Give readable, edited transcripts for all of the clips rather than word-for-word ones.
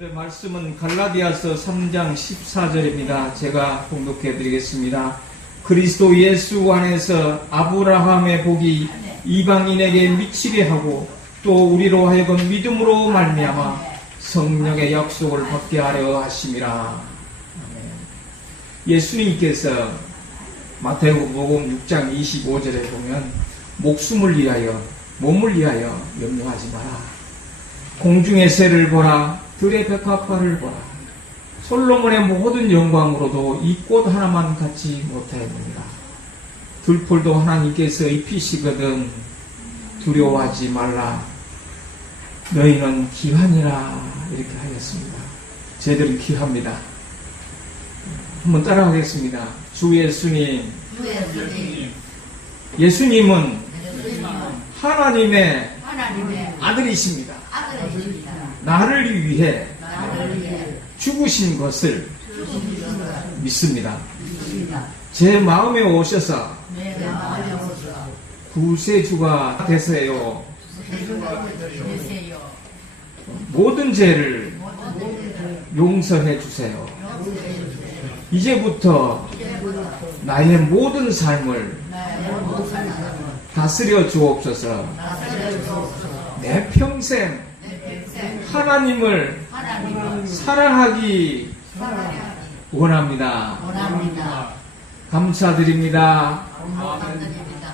오늘의 말씀은 갈라디아서 3장 14절입니다. 제가 봉독해 드리겠습니다. 그리스도 예수 안에서 아브라함의 복이 이방인에게 미치게 하고 또 우리로 하여금 믿음으로 말미암아 성령의 약속을 받게 하려 하심이라. 예수님께서 마태복음 6장 25절에 보면 목숨을 위하여 몸을 위하여 염려하지 마라. 공중의 새를 보라. 들의 백합화를 보라. 솔로몬의 모든 영광으로도 이 꽃 하나만 갖지 못하였느니라. 들풀도 하나님께서 입히시거든 두려워하지 말라. 너희는 귀하니라. 이렇게 하였습니다. 저희들은 귀합니다. 한번 따라하겠습니다. 주 예수님. 예수님은 하나님의 아들이십니다. 나를 위해 죽으신 것을 믿습니다. 제 마음에 오셔서 구세주가 되세요. 모든 죄를 용서해 주세요. 이제부터 나의 모든 삶을 다스려 주옵소서. 내 평생 하나님을 사랑하기 원합니다. 감사드립니다.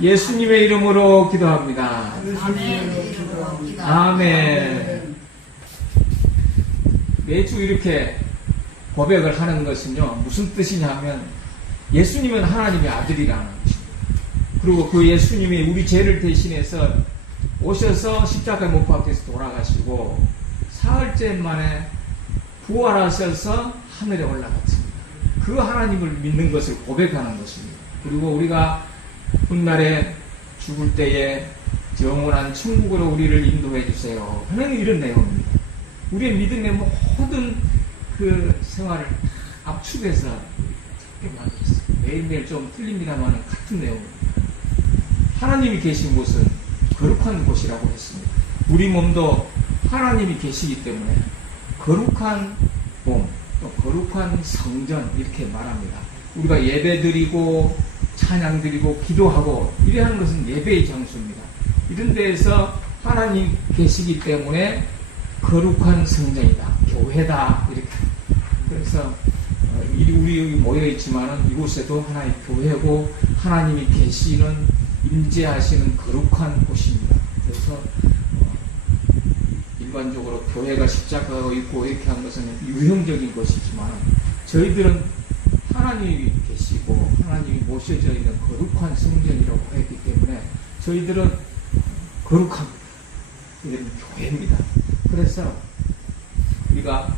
예수님의 이름으로 기도합니다. 아멘. 매주 이렇게 고백을 하는 것은요, 무슨 뜻이냐면 예수님은 하나님의 아들이라는 것입니다. 그리고 그 예수님이 우리 죄를 대신해서 오셔서 십자가에 못 박혀서 돌아가시고 사흘째 만에 부활하셔서 하늘에 올라갔습니다. 그 하나님을 믿는 것을 고백하는 것입니다. 그리고 우리가 훗날에 죽을 때에 영원한 천국으로 우리를 인도해 주세요 하는 이런 내용입니다. 우리의 믿음의 모든 그 생활을 압축해서 이렇게 만들었어요. 매일매일 좀 틀립니다만 같은 내용입니다. 하나님이 계신 곳은 거룩한 곳이라고 했습니다. 우리 몸도 하나님이 계시기 때문에 거룩한 몸, 또 거룩한 성전 이렇게 말합니다. 우리가 예배 드리고 찬양 드리고 기도하고 이래 하는 것은 예배의 장소입니다. 이런 데에서 하나님 계시기 때문에 거룩한 성전이다, 교회다 이렇게. 그래서 우리 모여 있지만은 이곳에도 하나의 교회고 하나님이 계시는 임재하시는 거룩한 곳입니다. 그래서 일반적으로 교회가 십자가가 있고 이렇게 하는 것은 유형적인 것이지만 저희들은 하나님이 계시고 하나님이 모셔져 있는 거룩한 성전이라고 했기 때문에 저희들은 거룩합니다. 이런 교회입니다. 그래서 우리가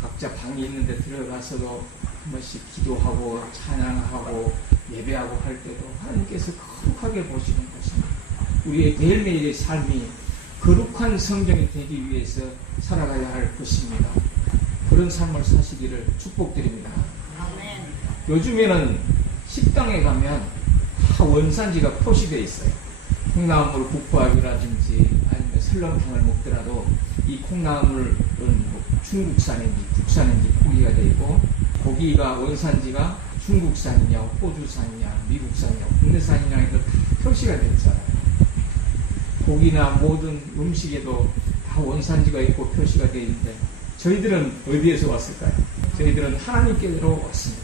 각자 방이 있는데 들어가서도 한 번씩 기도하고 찬양하고 예배하고 할 때도 하나님께서 거룩하게 보시는 것입니다. 우리의 매일매일의 삶이 거룩한 성전이 되기 위해서 살아가야 할 것입니다. 그런 삶을 사시기를 축복드립니다. 아멘. 요즘에는 식당에 가면 다 원산지가 표시되어 있어요. 콩나물 국밥이라든지 아니면 설렁탕을 먹더라도 이 콩나물은 중국산인지 국산인지 고기가 되어 있고 고기가 원산지가 중국산이냐 호주산이냐 미국산이냐 국내산이냐 해서 표시가 되어 있잖아요. 고기나 모든 음식에도 다 원산지가 있고 표시가 되어 있는데 저희들은 어디에서 왔을까요? 저희들은 하나님께로 왔습니다.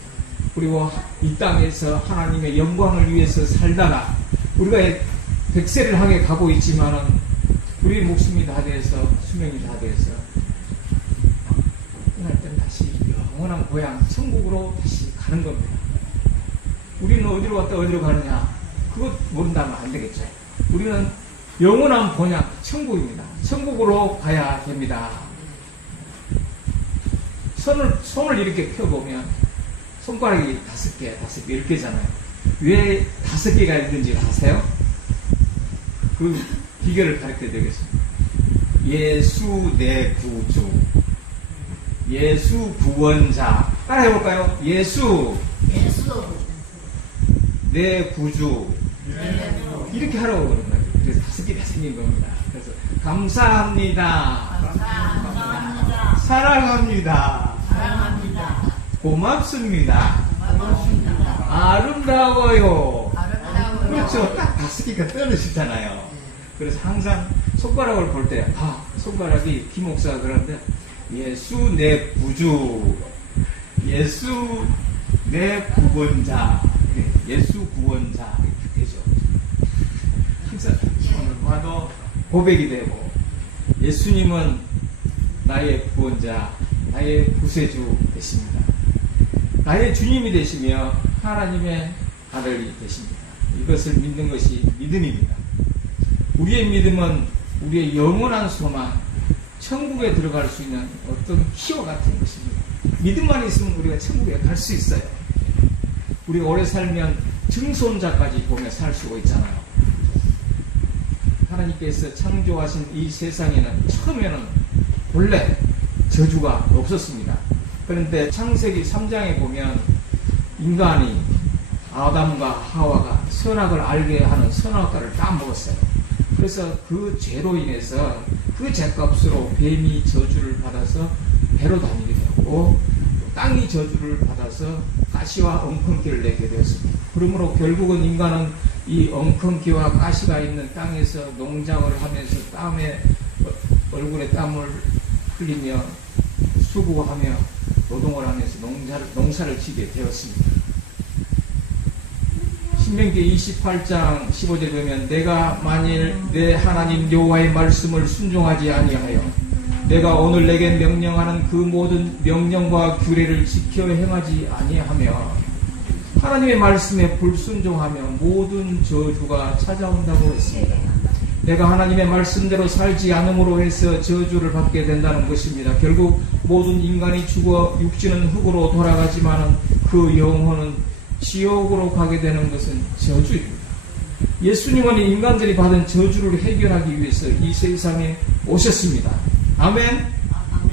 그리고 이 땅에서 하나님의 영광을 위해서 살다가 우리가 백세를 향해 가고 있지만은 우리 목숨이 다 돼서 수명이 다 돼서 끝날 땐 다시 영원한 고향 천국으로 다시 가는 겁니다. 우리는 어디로 갔다 어디로 가느냐 그것 모른다면 안 되겠죠. 우리는 영원한 본향 천국입니다. 천국으로 가야 됩니다. 손을 이렇게 펴보면 손가락이 5개, 10개잖아요. 왜 5개가 있는지 아세요? 그 비결을 가르쳐 드리겠습니다. 예수 내 구주, 예수 구원자. 따라 해볼까요? 예수 내 구주. 이렇게 하라고 그러는 거예요. 그래서 5개가 생긴 겁니다. 그래서 감사합니다. 사랑합니다. 사랑합니다. 고맙습니다. 고맙습니다. 아름다워요. 아름다워요. 그렇죠. 딱 5개가 떨어지잖아요. 그래서 항상 손가락을 볼 때, 손가락이 김 목사가 그러는데, 예수 내 구주, 예수 내 구원자, 예수 구원자, 이렇게 되죠. 항상 손을 봐도 고백이 되고, 예수님은 나의 구원자, 나의 구세주 되십니다. 나의 주님이 되시며 하나님의 아들이 되십니다. 이것을 믿는 것이 믿음입니다. 우리의 믿음은 우리의 영원한 소망, 천국에 들어갈 수 있는 어떤 키와 같은 것입니다. 믿음만 있으면 우리가 천국에 갈 수 있어요. 우리가 오래 살면 증손자까지 보며 살 수가 있잖아요. 하나님께서 창조하신 이 세상에는 처음에는 원래 저주가 없었습니다. 그런데 창세기 3장에 보면 인간이 아담과 하와가 선악을 알게 하는 선악과를 따먹었어요. 그래서 그 죄로 인해서 그 죄값으로 뱀이 저주를 받아서 배로 다니게 되었고, 땅이 저주를 받아서 가시와 엉겅퀴를 내게 되었습니다. 그러므로 결국은 인간은 이 엉겅퀴와 가시가 있는 땅에서 농장을 하면서 얼굴에 땀을 흘리며 수고하며 노동을 하면서 농사를 지게 되었습니다. 신명기 28장 15절에 보면 내가 만일 내 하나님 여호와의 말씀을 순종하지 아니하여 내가 오늘 내게 명령하는 그 모든 명령과 규례를 지켜 행하지 아니하며 하나님의 말씀에 불순종하며 모든 저주가 찾아온다고 했습니다. 내가 하나님의 말씀대로 살지 않음으로 해서 저주를 받게 된다는 것입니다. 결국 모든 인간이 죽어 육신은 흙으로 돌아가지만 그 영혼은 지옥으로 가게 되는 것은 저주입니다. 예수님은 인간들이 받은 저주를 해결하기 위해서 이 세상에 오셨습니다. 아멘?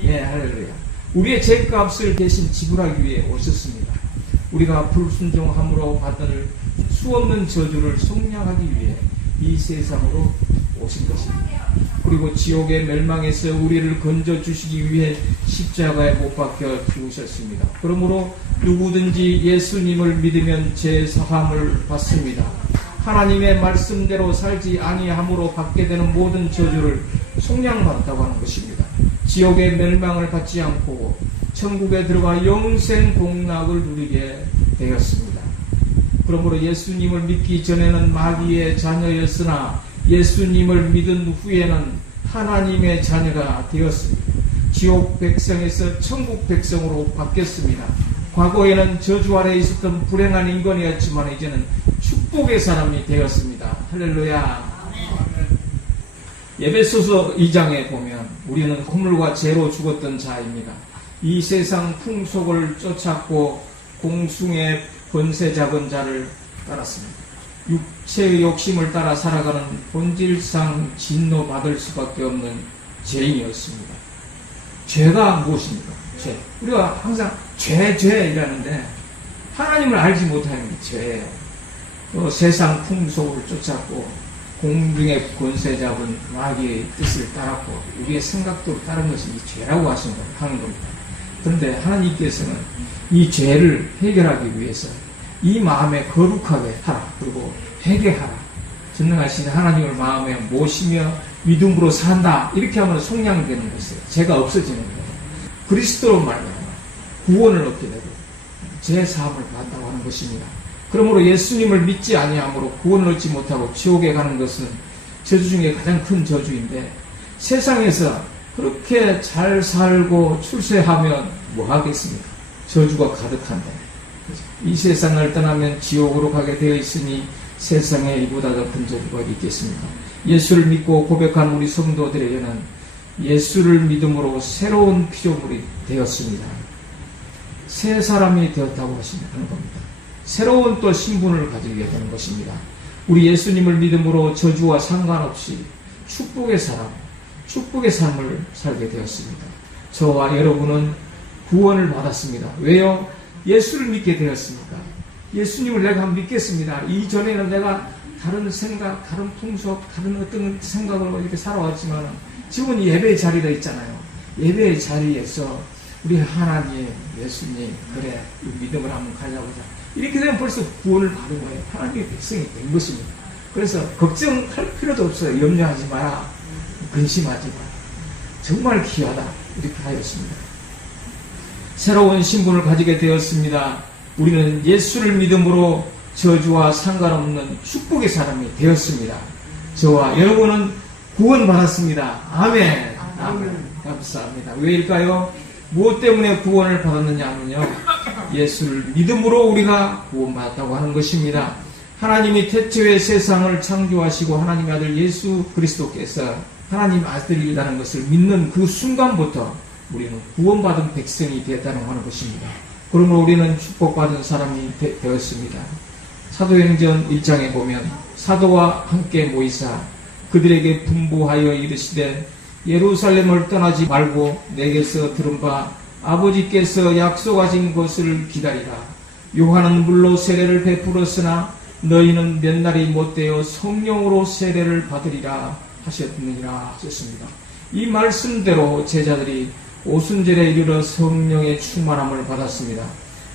예, 할렐루야. 우리의 죄값을 대신 지불하기 위해 오셨습니다. 우리가 불순종함으로 받을 수없는 저주를 속량하기 위해 이 세상으로 오신 것입니다. 그리고 지옥의 멸망에서 우리를 건져주시기 위해 십자가에 못 박혀 죽으셨습니다. 그러므로 누구든지 예수님을 믿으면 죄 사함을 받습니다. 하나님의 말씀대로 살지 아니함으로 받게 되는 모든 저주를 속량받았다고 하는 것입니다. 지옥의 멸망을 받지 않고 천국에 들어가 영생 공락을 누리게 되었습니다. 그러므로 예수님을 믿기 전에는 마귀의 자녀였으나 예수님을 믿은 후에는 하나님의 자녀가 되었습니다. 지옥 백성에서 천국 백성으로 바뀌었습니다. 과거에는 저주 아래 있었던 불행한 인간이었지만 이제는 축복의 사람이 되었습니다. 할렐루야. 에베소서 2장에 보면 우리는 허물과 죄로 죽었던 자입니다. 이 세상 풍속을 쫓았고 공숭의 권세 잡은 자를 따랐습니다. 육체의 욕심을 따라 살아가는 본질상 진노받을 수밖에 없는 죄인이었습니다. 죄가 무엇입니까? 죄. 우리가 항상 죄이라는데 하나님을 알지 못하는 게 죄예요. 또 세상 풍속을 쫓았고 공중의 권세 잡은 마귀의 뜻을 따랐고 우리의 생각도 따른 것이 이 죄라고 하는 겁니다. 그런데 하나님께서는 이 죄를 해결하기 위해서 이 마음에 거룩하게 하라. 그리고 회개하라. 전능하신 하나님을 마음에 모시며 믿음으로 산다. 이렇게 하면 속량되는 것이에요. 죄가 없어지는 거예요. 그리스도로 말미암아 구원을 얻게 되고 죄 사함을 받는다고 하는 것입니다. 그러므로 예수님을 믿지 아니함으로 구원을 얻지 못하고 지옥에 가는 것은 저주 중에 가장 큰 저주인데 세상에서 그렇게 잘 살고 출세하면 뭐 하겠습니까? 저주가 가득한데 이 세상을 떠나면 지옥으로 가게 되어 있으니 세상에 이보다 더 큰 저주가 있겠습니까? 예수를 믿고 고백한 우리 성도들에게는 예수를 믿음으로 새로운 피조물이 되었습니다. 새 사람이 되었다고 하시는 겁니다. 새로운 또 신분을 가지게 되는 것입니다. 우리 예수님을 믿음으로 저주와 상관없이 축복의 사람, 축복의 삶을 살게 되었습니다. 저와 여러분은 구원을 받았습니다. 왜요? 예수를 믿게 되었습니까? 예수님을 내가 믿겠습니다. 이전에는 내가 다른 생각, 다른 풍속, 다른 어떤 생각으로 이렇게 살아왔지만 지금은 예배의 자리가 있잖아요. 예배의 자리에서 우리 하나님, 예수님, 그래, 이 믿음을 한번 가져보자. 이렇게 되면 벌써 구원을 받은 거예요. 하나님의 백성이 된 것입니다. 그래서 걱정할 필요도 없어요. 염려하지 마라. 근심하지 마라. 정말 귀하다. 이렇게 하였습니다. 새로운 신분을 가지게 되었습니다. 우리는 예수를 믿음으로 저주와 상관없는 축복의 사람이 되었습니다. 저와 여러분은 구원받았습니다. 아멘. 아멘. 감사합니다. 왜일까요? 무엇 때문에 구원을 받았느냐 하면요, 예수를 믿음으로 우리가 구원받았다고 하는 것입니다. 하나님이 태초에 세상을 창조하시고 하나님의 아들 예수 그리스도께서 하나님 아들이라는 것을 믿는 그 순간부터 우리는 구원받은 백성이 되었다는 하는 것입니다. 그러므로 우리는 축복받은 사람이 되었습니다. 사도행전 1장에 보면 사도와 함께 모이사 그들에게 분부하여 이르시되 예루살렘을 떠나지 말고 내게서 들은 바 아버지께서 약속하신 것을 기다리라. 요한은 물로 세례를 베풀었으나 너희는 몇 날이 못되어 성령으로 세례를 받으리라 하셨느니라 하셨습니다. 이 말씀대로 제자들이 오순절에 이르러 성령의 충만함을 받았습니다.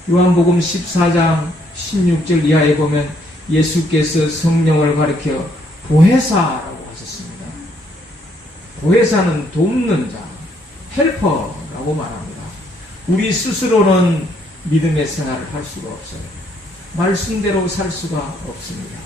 요한복음 14장 16절 이하에 보면 예수께서 성령을 가리켜 보혜사라고 하셨습니다. 보혜사는 돕는 자, 헬퍼라고 말합니다. 우리 스스로는 믿음의 생활을 할 수가 없어요. 말씀대로 살 수가 없습니다.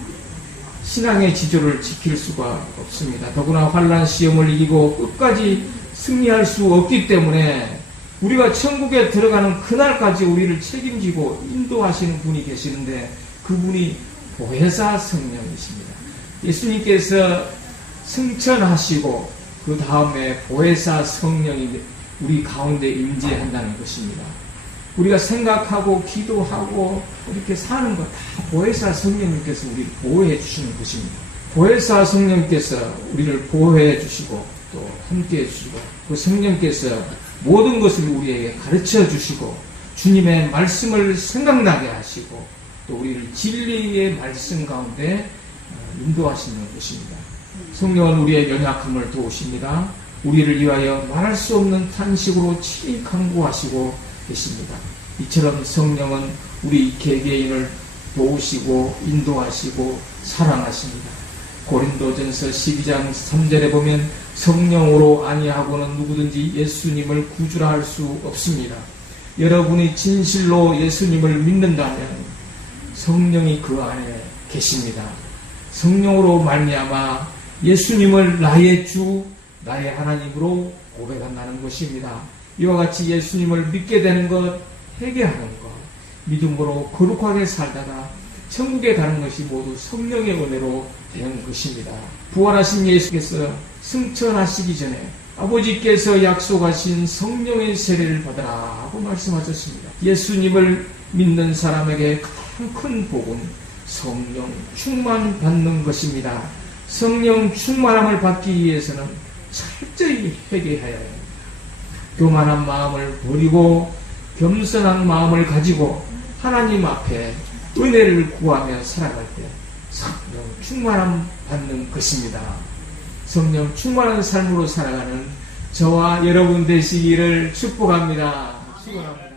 신앙의 지조를 지킬 수가 없습니다. 더구나 환난 시험을 이기고 끝까지 승리할 수 없기 때문에 우리가 천국에 들어가는 그날까지 우리를 책임지고 인도하시는 분이 계시는데 그분이 보혜사 성령이십니다. 예수님께서 승천하시고 그 다음에 보혜사 성령이 우리 가운데 임재한다는 것입니다. 우리가 생각하고 기도하고 이렇게 사는 것 다 보혜사 성령님께서 우리를 보호해 주시는 것입니다. 보혜사 성령님께서 우리를 보호해 주시고 또 함께 해 주시고 그 성령께서 모든 것을 우리에게 가르쳐 주시고 주님의 말씀을 생각나게 하시고 또 우리를 진리의 말씀 가운데 인도하시는 것입니다. 성령은 우리의 연약함을 도우십니다. 우리를 위하여 말할 수 없는 탄식으로 친히 간구하시고 계십니다. 이처럼 성령은 우리 개개인을 도우시고 인도하시고 사랑하십니다. 고린도전서 12장 3절에 보면 성령으로 아니하고는 누구든지 예수님을 구주라 할 수 없습니다. 여러분이 진실로 예수님을 믿는다면 성령이 그 안에 계십니다. 성령으로 말미암아 예수님을 나의 주, 나의 하나님으로 고백한다는 것입니다. 이와 같이 예수님을 믿게 되는 것, 회개하는 것, 믿음으로 거룩하게 살다가 천국에 가는 것이 모두 성령의 은혜로 된 것입니다. 부활하신 예수께서 승천하시기 전에 아버지께서 약속하신 성령의 세례를 받으라 하고 말씀하셨습니다. 예수님을 믿는 사람에게 가장 큰 복은 성령 충만 받는 것입니다. 성령 충만함을 받기 위해서는 철저히 회개해야 합니다. 교만한 마음을 버리고 겸손한 마음을 가지고 하나님 앞에 은혜를 구하며 살아갈 때 성령 충만함 받는 것입니다. 성령 충만한 삶으로 살아가는 저와 여러분 되시기를 축복합니다. 축원합니다.